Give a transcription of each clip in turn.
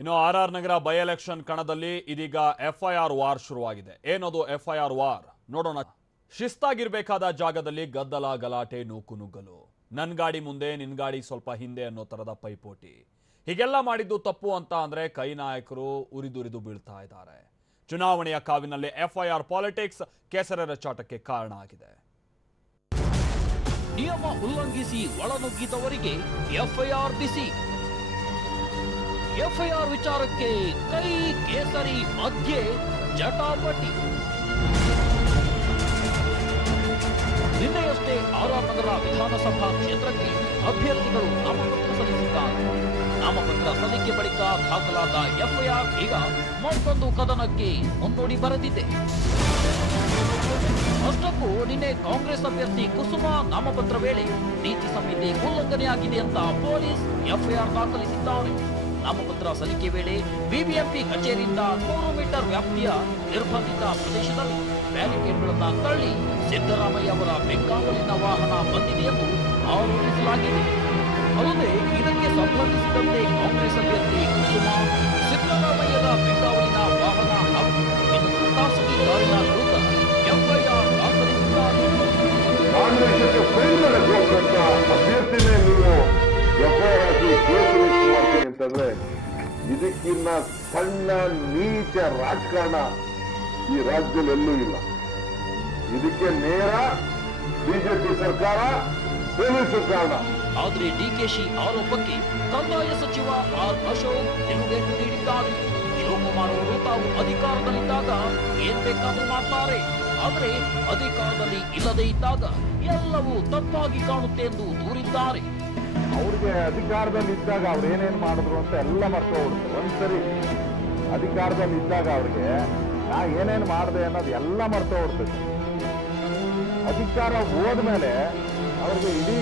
ಇನ್ನು R Nagar by election ಕಣದಲ್ಲಿ ಇದೀಗ ಎಫ್ಐಆರ್ ವಾರ್ ಶುರುವಾಗಿದೆ. ಏನದು ಎಫ್ಐಆರ್ ವಾರ್ ನೋಡೋಣ. ಶಿಸ್ತಾಗಿರ್ಬೇಕಾದ ಜಾಗದಲ್ಲಿ ಗದ್ದಲ, ಗಲಾಟೆ, ನೂಕುನುಗ್ಗಲು, ನನ್ ಗಾಡಿ ಮುಂದೆ ನಿನ್ ಗಾಡಿ ಸ್ವಲ್ಪ ಹಿಂದೆ ಅನ್ನೋ ತರದ ಪೈಪೋಟಿ. ಹೀಗೆಲ್ಲ ಮಾಡಿದ್ದು ತಪ್ಪು ಅಂತ ಅಂದ್ರೆ ಕೈ ನಾಯಕರು ಉರಿದುರಿದು ಬೀಳ್ತಾ ಇದ್ದಾರೆ. ಚುನಾವಣೆಯ ಕಾವಿನಲ್ಲಿ ಎಫ್ಐಆರ್ ಪಾಲಿಟಿಕ್ಸ್ ಕೆಸರೆ ರಚಾಟಕ್ಕೆ ಕಾರಣ ಆಗಿದೆ. ನಿಯಮ ಉಲ್ಲಂಘಿಸಿ ಒಳನುಗ್ಗಿದವರಿಗೆ ಎಫ್ಐಆರ್ ಬಿಸಿ. ಎಫ್ಐಆರ್ ವಿಚಾರಕ್ಕೆ ಕೈ ಕೇಸರಿ ಮಧ್ಯೆ ಜಟಾಪಟಿ. ನಿನ್ನೆಯಷ್ಟೇ ಆರ್ ನಗರ ವಿಧಾನಸಭಾ ಕ್ಷೇತ್ರಕ್ಕೆ ಅಭ್ಯರ್ಥಿಗಳು ನಾಮಪತ್ರ ಸಲ್ಲಿಸಿದ್ದಾರೆ. ನಾಮಪತ್ರ ಸಲ್ಲಿಕೆ ಬಳಿಕ ದಾಖಲಾದ ಎಫ್ಐಆರ್ ಈಗ ಮತ್ತೊಂದು ಕದನಕ್ಕೆ ಮುನ್ನುಡಿ ಬರೆದಿದೆ. ಅಷ್ಟಕ್ಕೂ ನಿನ್ನೆ ಕಾಂಗ್ರೆಸ್ ಅಭ್ಯರ್ಥಿ ಕುಸುಮಾ ನಾಮಪತ್ರ ವೇಳೆ ನೀತಿ ಸಂಹಿತೆ ಉಲ್ಲಂಘನೆಯಾಗಿದೆ ಅಂತ ಪೊಲೀಸ್ ಎಫ್ಐಆರ್ ದಾಖಲಿಸಿದ್ದಾರೆ. ನಾಮಪತ್ರ ಸಲ್ಲಿಕೆ ವೇಳೆ ಬಿಬಿಎಂಪಿ ಕಚೇರಿಯಿಂದ 100 ಮೀಟರ್ ವ್ಯಾಪ್ತಿಯ ನಿರ್ಬಂಧಿತ ಪ್ರದೇಶದಲ್ಲಿ ಬ್ಯಾರಿಕೇಡ್ಗಳನ್ನು ತಳ್ಳಿ ಸಿದ್ದರಾಮಯ್ಯ ಅವರ ಬೆಂಗಾವಲಿನ ವಾಹನ ಬಂದಿದೆ ಎಂದು ಆರೋಪಿಸಲಾಗಿದೆ. ಅಲ್ಲದೆ ಇದಕ್ಕೆ ಸಂಬಂಧಿಸಿದಂತೆ ಕಾಂಗ್ರೆಸ್ ಅಭ್ಯರ್ಥಿ ಕುಸುಮಾ ಸಿದ್ದರಾಮಯ್ಯರ ಬೆಂಗಾವಲಿನ ವಾಹನ ಹಾಗೂ ಇನ್ನೊಂದು ಖಾಸಗಿ ಕಾರಿನ ವಿರುದ್ಧ ಎಫ್ಐಆರ್ ದಾಖಲಿಸಿದ್ದಾರೆ. ಕಾಂಗ್ರೆಸ್ಗೆ ಫೈಲ್ ಅಭ್ಯರ್ಥಿನೇ ನೀವು ಎಫ್ಐಆರ್ ಹಾಕಿ ಕೇಸ್ ರಿಜಿಸ್ಟರ್ ಮಾಡ್ತೀನಿ ಅಂತಂದ್ರೆ ಇದಕ್ಕಿನ್ನ ಸಣ್ಣ ನೀಚ ರಾಜಕಾರಣ ಈ ರಾಜ್ಯದಲ್ಲಿ ಎಲ್ಲೂ ಇಲ್ಲ. ಇದಕ್ಕೆ ನೇರ ಬಿಜೆಪಿ ಸರ್ಕಾರ, ಪೊಲೀಸ್ ಕಾರಣ. ಆದರೆ ಡಿಕೆಶಿ ಆರೋಪಕ್ಕೆ ಕಂದಾಯ ಸಚಿವ ಆರ್ ಅಶೋಕ್ ತಿರುಗೇಟು ನೀಡಿದ್ದಾರೆ. ಶಿವಕುಮಾರ್ ಅವರು ತಾವು ಅಧಿಕಾರದಲ್ಲಿದ್ದಾಗ ಏನ್ ಬೇಕಾದ್ರೂ ಮಾಡ್ತಾರೆ, ಆದರೆ ಅಧಿಕಾರದಲ್ಲಿ ಇಲ್ಲದೇ ಇದ್ದಾಗ ಎಲ್ಲವೂ ತಪ್ಪಾಗಿ ಕಾಣುತ್ತೆ ಎಂದು ದೂರಿದ್ದಾರೆ. ಅವ್ರಿಗೆ ಅಧಿಕಾರದಲ್ಲಿ ಇದ್ದಾಗ ಅವ್ರು ಏನೇನು ಮಾಡಿದ್ರು ಅಂತ ಎಲ್ಲ ಮರ್ತು ಹೋಗ್ಬಿಡುತ್ತೆ. ಒಂದ್ಸರಿ ಅಧಿಕಾರದಲ್ಲಿ ಇದ್ದಾಗ ಅವ್ರಿಗೆ ನಾ ಏನೇನು ಮಾಡಿದೆ ಅನ್ನೋದು ಎಲ್ಲ ಮರ್ತು ಹೋಗ್ಬಿಡ್ತದೆ. ಅಧಿಕಾರ ಹೋದ್ಮೇಲೆ ಅವ್ರಿಗೆ ಇಡೀ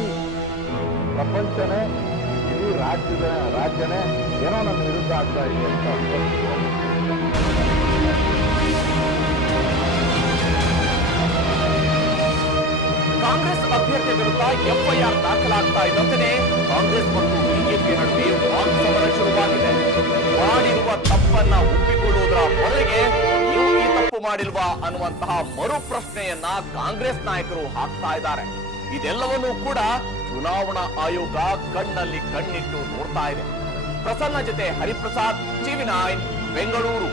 ಪ್ರಪಂಚನೇ, ಇಡೀ ರಾಜ್ಯನೇ ಏನೋ ನನ್ನ ವಿರುದ್ಧ ಆಗ್ತಾ ಇದೆ ಅಂತ ಅನ್ಕೊಂಡು ಕಾಂಗ್ರೆಸ್ ಅಭ್ಯರ್ಥಿ ವಿರುದ್ಧ ಎಫ್ಐಆರ್ ದಾಖಲಾಗ್ತಾ ಇದ್ದಂತೆ ಕಾಂಗ್ರೆಸ್ ಮತ್ತು ಬಿಜೆಪಿ ನಡುವೆ ವಾಕ್ಸಮರ ಶುರುವಾಗಿದೆ. ಮಾಡಿರುವ ತಪ್ಪನ್ನ ಒಪ್ಪಿಕೊಳ್ಳುವುದರ ಬದಲಿಗೆ ನೀವು ಈ ತಪ್ಪು ಮಾಡಿಲ್ವಾ ಅನ್ನುವಂತಹ ಮರು ಪ್ರಶ್ನೆಯನ್ನ ಕಾಂಗ್ರೆಸ್ ನಾಯಕರು ಹಾಕ್ತಾ ಇದ್ದಾರೆ. ಇದೆಲ್ಲವನ್ನೂ ಕೂಡ ಚುನಾವಣಾ ಆಯೋಗ ಕಣ್ಣಲ್ಲಿ ಕಣ್ಣಿಟ್ಟು ನೋಡ್ತಾ ಇದೆ. ಪ್ರಸನ್ನ ಜೊತೆ ಹರಿಪ್ರಸಾದ್, ಟಿವಿ9 ಬೆಂಗಳೂರು.